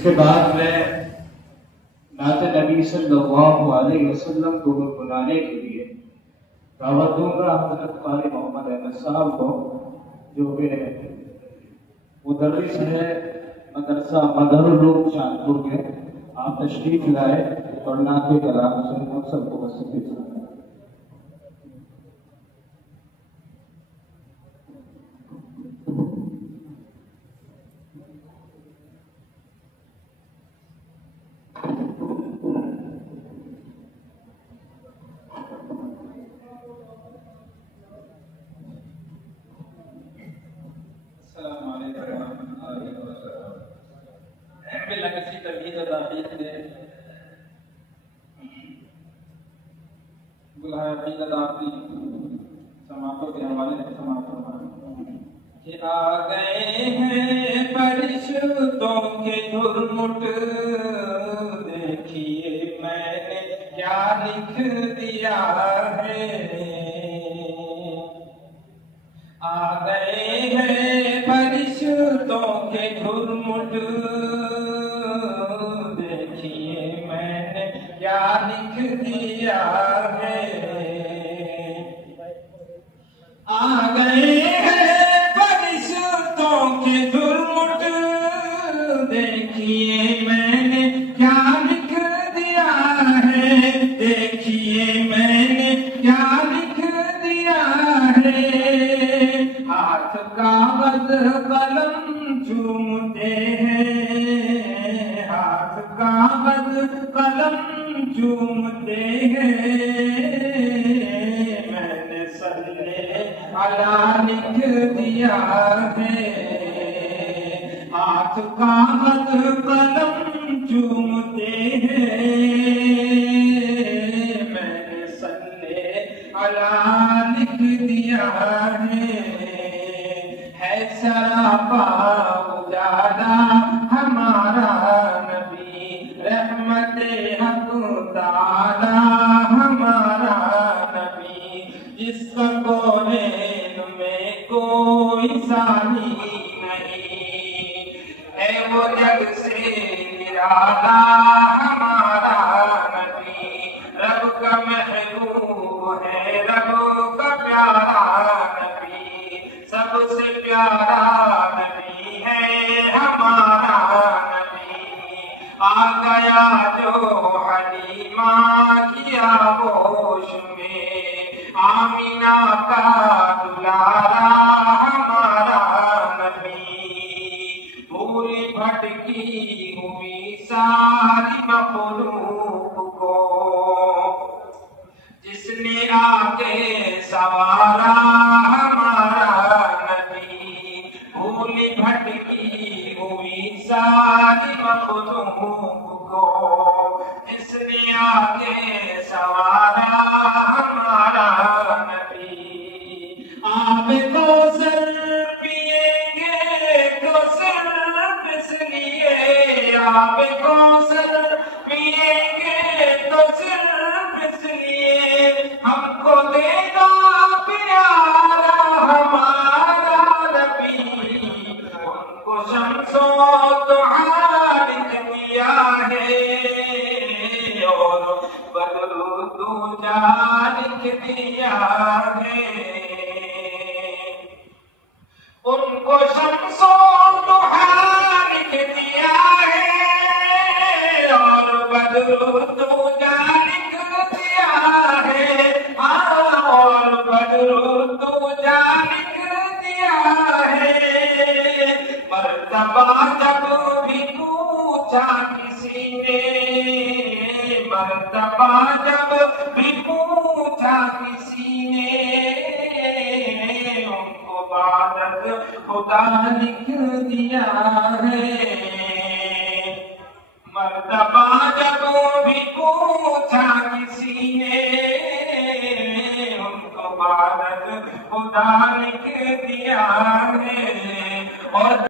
اس کے بعد میں نعت نبی صلی اللہ علیہ وسلم کو بنانے کے لیے دعوت دوں گا حضرت قاری محمد احمد صاحب کو، جو کہ مدرس ہے مدرسہ مظہر العلوم شانپور کے۔ آپ تشریف لائے اور نعت کلام سے ہم سب کو وسیع سنائیں۔ السلام علیکم ورحمۃ اللہ وبرکاتہ۔ بلا کسی تمہید و تاخیر سے بلایا عقیدت آپ کی سماعتوں کے حوالے سے سماعت فرمائیں کہ آ گئے ہیں فرشتوں کے جھرمٹ، دیکھیے میں نے کیا لکھ دیا ہے۔ آ گئے ہیں فرشتوں کے جھرمٹ، دیکھیے میں نے کیا لکھ دیا ہے۔ آ گئے ہیں فرشتوں کے جھرمٹ، دیکھیے میں نے کیا لکھ دیا ہے۔ دیکھیے میں نے کیا لکھ دیا ہے۔ ہاتھ کاغذ قلم چومتے ہیں، ہاتھ کاغذ قلم چومتے ہیں، میں نے صلی علی لکھ دیا ہے۔ ہاتھ کاغذ قلم چومتے ہیں، میں نے صلی علی لکھ دیا ہے۔ سراپا اجالا ہمارا نبی، رحمت حق تعالی ہمارا نبی، جس کا کونین میں کوئی ثانی نہیں، ہے وہ جگ سے نرالا ہمارا نبی، رب کا محبوب ہے رب کا پیارا نبی، سب سے پیارا نبی ہے ہمارا نبی۔ آ گیا جو حلیمہ کی آغوش میں، آمینہ کا دلارا ہمارا نبی، بھولی بھٹکی ہوئی ساری مخلوق کو جس نے آگے سوارا ہمارا نبی، بھولی بھٹکی ہوئی ساری مخلوق کو جس نے آگے سوارا ہمارا نبی۔ آب کوثر پیئیں گے تو صرف اس لیے، آب کوثر پیئیں گے تو صرف اس لیے، ہم کو دے گا پیارا ہمارا نبی، ان کو شمس و ضحیٰ لکھ دیا ہے، اور بدر و دوجا لکھ دیا ہے۔ ان کو شمس و ضحیٰ لکھ دیا ہے، اور بدر و دوجا لکھ دیا ہے، اور بدر و دوجا لکھ دیا ہے۔ مرتبہ جب بھی پوچھا کسی نے، مرتبہ جب بھی پوچھا کسی نے، ان کو عبادت خدا لکھ دیا ہے۔ مرتبہ جب بھی پوچھا کسی نے، ان کو عبادت خدا لکھ دیا ہے۔ اور